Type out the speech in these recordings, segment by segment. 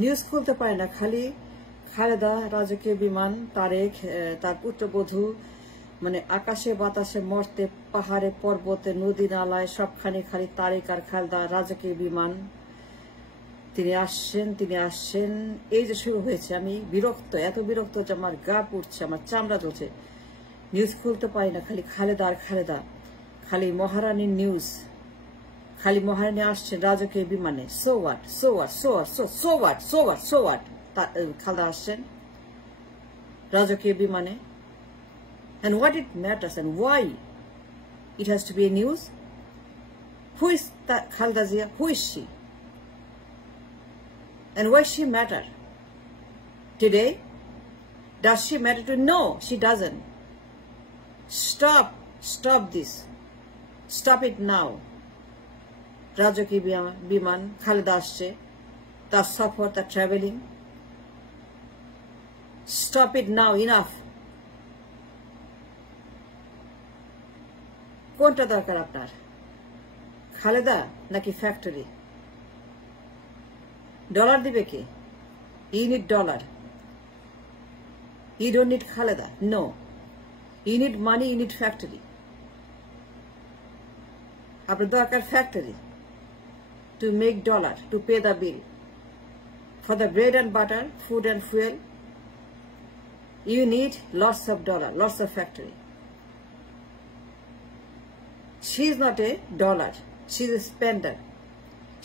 নিউজ খুলতে পারে না, খালি খালেদা, রাজকীয় বিমান, তারেক, তার পুত্রবধূ, মানে আকাশে বাতাসে মরতে, পাহাড়ে পর্বতে নদী নালায় সবখানে খালি তারেক আর খালেদা, রাজকীয় বিমান। তিনি আসছেন, এই যে শুরু হয়েছে। আমি বিরক্ত, এত বিরক্ত যে আমার গা পুড়ছে, আমার চামড়া জ্বলছে। নিউজ খুলতে পারি না, খালি খালেদা আর খালেদা, খালি মহারানীর নিউজ, খালি মহারানী আসছেন রাজকীয় বিমানে। সো হোয়াট, খালেদা আসছেন রাজকীয় বিমানে। And what it matters and why it has to be a news? Who is that Khaleda Zia? Who is she? And why she matter today? Does she matter to? No, she doesn't. Stop this. Stop it now. Rajoki Biman, Khaleda আসছে, তার সফর, তার travelling. Stop it now, enough. কোনটা দরকার আপনার, খালেদা নাকি factory? Dollar দিবে কে? You need dollar, you don't need Khaleda. No, you need money, you need factory. আপনার দরকার factory to make dollar, to pay the bill for the bread and butter, food and fuel. You need lots of dollar, lots of factory. She is not a dollar. She is a spender.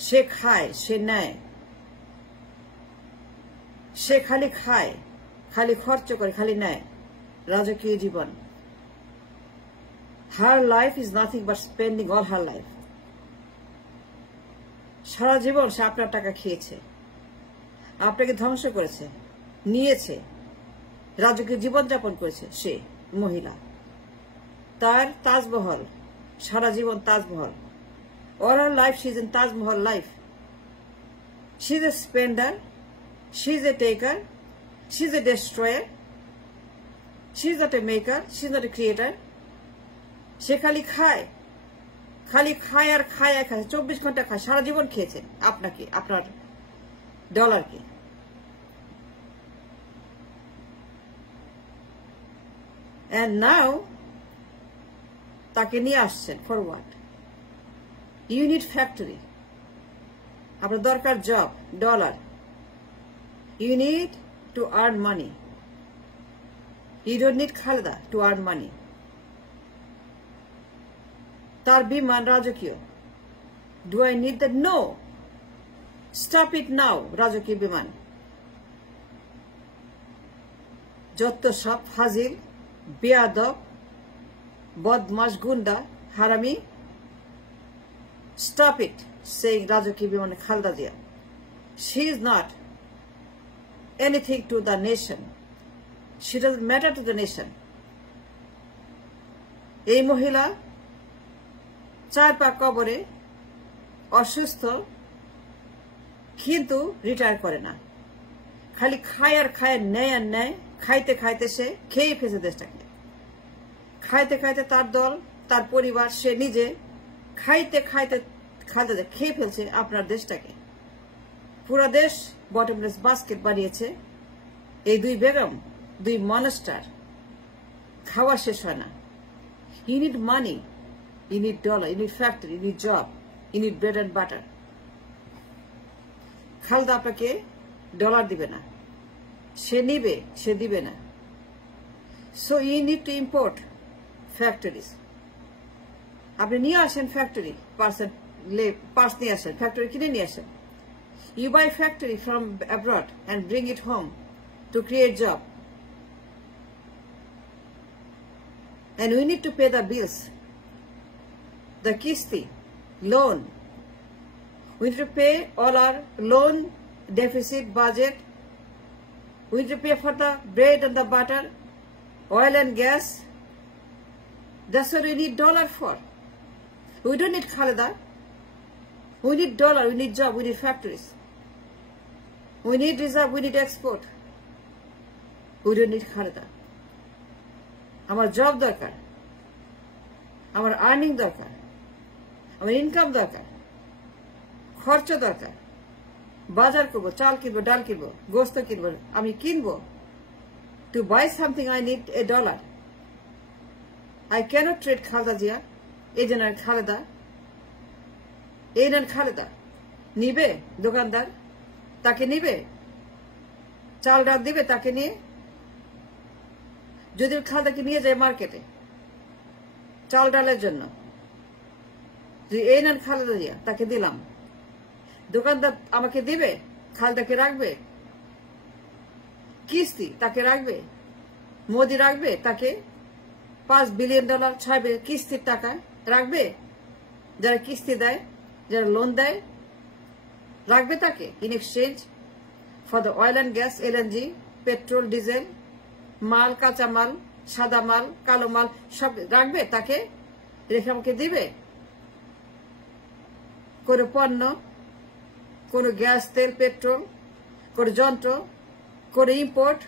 সে খায়, সে নেয়, সে খালি খায়, খালি খরচ করে, খালি নেয়। রাজকীয় জীবন, her life is nothing but spending all her life. সারা জীবন সে আপনার টাকা খেয়েছে, আপনাকে ধ্বংস করেছে, নিয়েছে, রাজকীয় জীবনযাপন করেছে। সে মহিলা, তার তাজমহল, সারা জীবন Taj Mahal. All her life she is in Taj Mahal life. She is a spender, she is a taker, she is a destroyer, she is not a maker, she is not a creator. সে খালি খায়, খালি খায় আর খায়, 24 ঘন্টা খায়, সারা জীবন খেয়েছে আপনাকে, আপনার ডলারকে। And now তাকে নিয়ে আসছেন for what? You need factory, আপনার দরকার job, dollar. You need to earn money, you don't need Khaleda to earn money. তার বিমান রাজকীয়, do I need that? No, stop it now. রাজকীয় বিমান, যত সব ফাজিল, বেয়াদব, বদমাস, গুন্ডা, হারামি। Stop it saying Rajoki Bimane Khaleda Zia. She is not anything to the nation. She doesn't matter to the nation. এই মহিলা 4 পা কবরে, অসুস্থ, কিন্তু রিটায়ার করে না। খালি খায় আর খায়, নেয় আর নেয়। খাইতে খাইতে সে খেয়ে ফেসে দেশটাকে। খাইতে খাইতে তার দল, তার পরিবার, সে নিজে খাইতে খাইতে খাইতে খেয়ে ফেলছে আপনার দেশটাকে। পুরো দেশ বটমলেস বাস্কেট বানিয়েছে এই দুই বেগম, দুই মনস্টার। খাওয়া শেষ হয় না। You need money, you need dollar, you need factory, you need job, you need bread and butter. Khaleda আপনাকে ডলার দিবে না, সে নিবে, সে দিবে না। So you need to import factories. আপনি নিয়ে আসেন ফ্যাক্টরি, পার্টস নিয়ে আসেন, ফ্যাক্টরি কিনে নিয়ে আসেন। You buy factory from abroad and bring it home to create job. And we need to pay the bills, the kisti, loan. We need to pay all our loan, deficit, budget. We need to pay for the bread and the butter, oil and gas. That's what we need dollar for. We don't need Khaleda. We need dollar, we need job, we need factories. We need reserve, we need export. We don't need Khaleda. আমার জব দরকার, আমার আর্নিং দরকার, আমার ইনকাম দরকার, খরচ দরকার। বাজার করবো, চাল কিনবো, ডাল কিনবো, গোস্ত কিনবো, আমি কিনবো। To buy something I need $1. I cannot trade Khaleda Zia, Agent and Khaleda. Agent Khaleda. নিবে দোকানদার, তাকে নিবে, চাল ডাল দিবে তাকে নিয়ে। যদি খালেদাকে নিয়ে যায় মার্কেটে চাল ডালের জন্য, যদি এই নেন খালেদা জিয়া, তাকে দিলাম, দোকানদার আমাকে দিবে, খালেদাকে রাখবে, কিস্তি তাকে রাখবে, মোদি রাখবে তাকে $5 বিলিয়ন 6 বিলিয়ন কিস্তির টাকা রাখবে, যারা কিস্তি দেয়, যারা লোন দেয়, রাখবে তাকে in exchange for the oil and gas, LNG, petrol, diesel, মাল, কাঁচা মাল, সাদা মাল, কালো মাল, সব রাখবে তাকে, রেখে আমাকে দিবে। কোনো পণ্য, কোনো গ্যাস, তেল, পেট্রোল, কোনো যন্ত্র, কোনো ইম্পোর্ট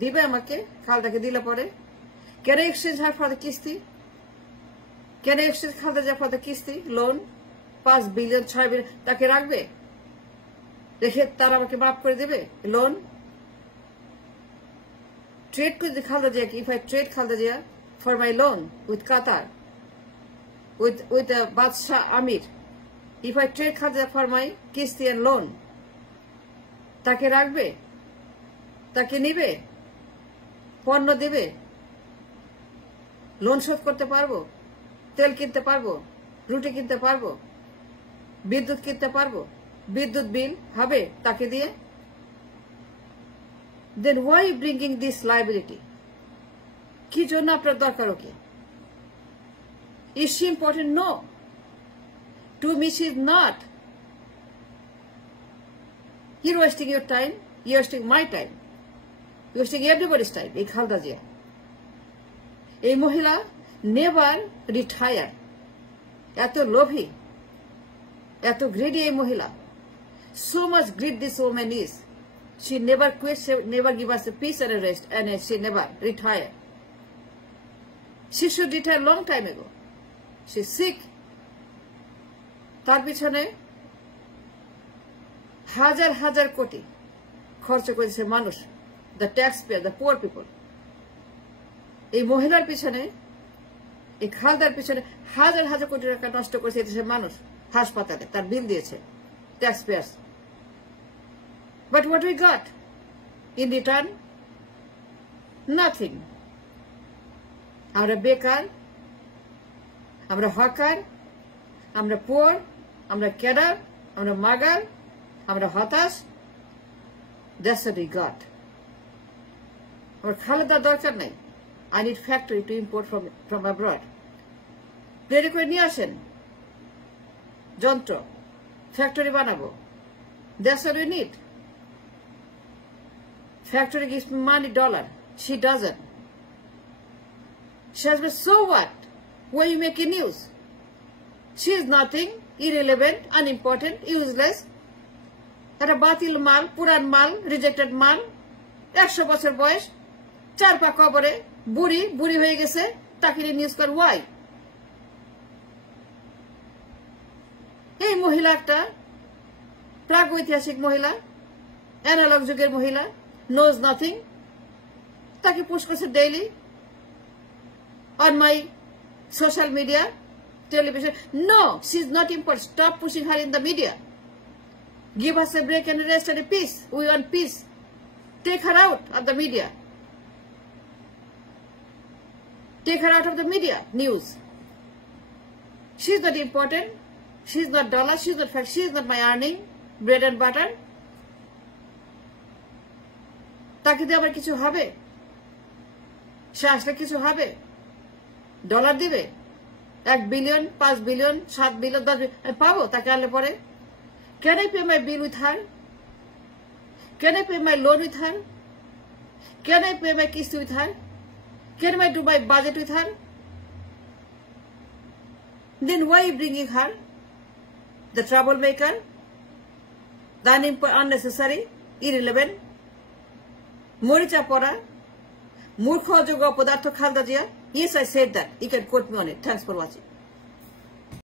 দিবে আমাকে, খালেদাকে দিলে পরে। কেন এক্সচেঞ্জ হয় ফর দ্য কিস্তি? কেন এক্সচেঞ্জ খালেদা যায় ফর দ্য কিস্তি, লোন? $5 বিলিয়ন 6 বিলিয়ন তাকে রাখবে, রেখে তারা আমাকে মাফ করে দেবে লোন। ট্রেড করে খালেদা জিয়াকে, if I trade Khaleda Zia for my loan with Qatar, with Badshah Amir, if I trade Khaleda for my কিস্তি and loan, তাকে রাখবে, তাকে নিবে, পণ্য দিবে, লোন শোধ করতে পারবো, তেল কিনতে পারবো, রুটি কিনতে পারবো, বিদ্যুৎ কিনতে পারবো, বিদ্যুৎ বিল হবে তাকে দিয়ে। Then why bringing this liability? কি জন্য আপনার দরকার ওকে? Is she important? No. To me she is not. You're wasting your time, you're wasting my time, you're wasting everybody's time. এই খালেদা জিয়া, এই মহিলা নেভার রিটায়ার। এত লোভী, এত গ্রিডি এই মহিলা, so much greed this woman is. She never quit, she never give us a peace and a rest, and she never retire. She should retire long time ago. She's sick. তার পিছনে হাজার হাজার কোটি খরচ করেছে মানুষ, the taxpayer, the poor people. এই মহিলার পিছনে, এই খালেদার পিছনে হাজার হাজার কোটি টাকা নষ্ট করেছে দেশের মানুষ, হাসপাতালে তার বিল দিয়েছে taxpayers. But what we got in return? Nothing. আমরা বেকার, আমরা হকার, আমরা পোর, আমরা ক্যাডার, আমরা মাগার, আমরা হতাশ। That's what we got. আমার খালেদার দরকার নাই। I need factory to import from abroad. প্লেনে করে নিয়ে আসেন যন্ত্র, ফ্যাক্টরি বানাবো। That's what we need. Factory gives me money, dollar. She doesn't. She has been, so what? Why are you making news? She is nothing, irrelevant, unimportant, useless. একটা বাতিল মাল, পুরান মাল, রিজেক্টেড মাল, 100 বছর বয়স, 4 পা কবরে, বুড়ি হয়ে গেছে, তাকে নিউজ কর। ওয়াই? এই মহিলা একটা প্রাগৈতিহাসিক মহিলা, অ্যানালগ যুগের মহিলা, knows nothing. তাকে পুশ করছে daily on my social media, television. No, she's not important. Stop pushing her in the media. Give us a break and a rest and a peace. We want peace. Take her out of the media. Take her out of the media news. She's not important. She's not dollar. She's not fact. She's not my earning bread and butter. তাকে দিয়ে আবার কিছু হবে? সে আসলে কিছু হবে? ডলার দিবে 1 বিলিয়ন, 5 বিলিয়ন, 7 বিলিয়ন, 10 বিলিয়ন আমি পাবো তাকে আনলে পরে? Can I pay my bill with her? Can I pay my loan with her? Can I pay my kisti with her? Can I do my budget with her? Then why are you bringing her? The troublemaker? The unnecessary, irrelevant, মরিচা পড়া, মূর্খ অযোগ্য অপদার্থ খালেদা Zia. Yes, I said that. You can quote me on it. Thanks for watching.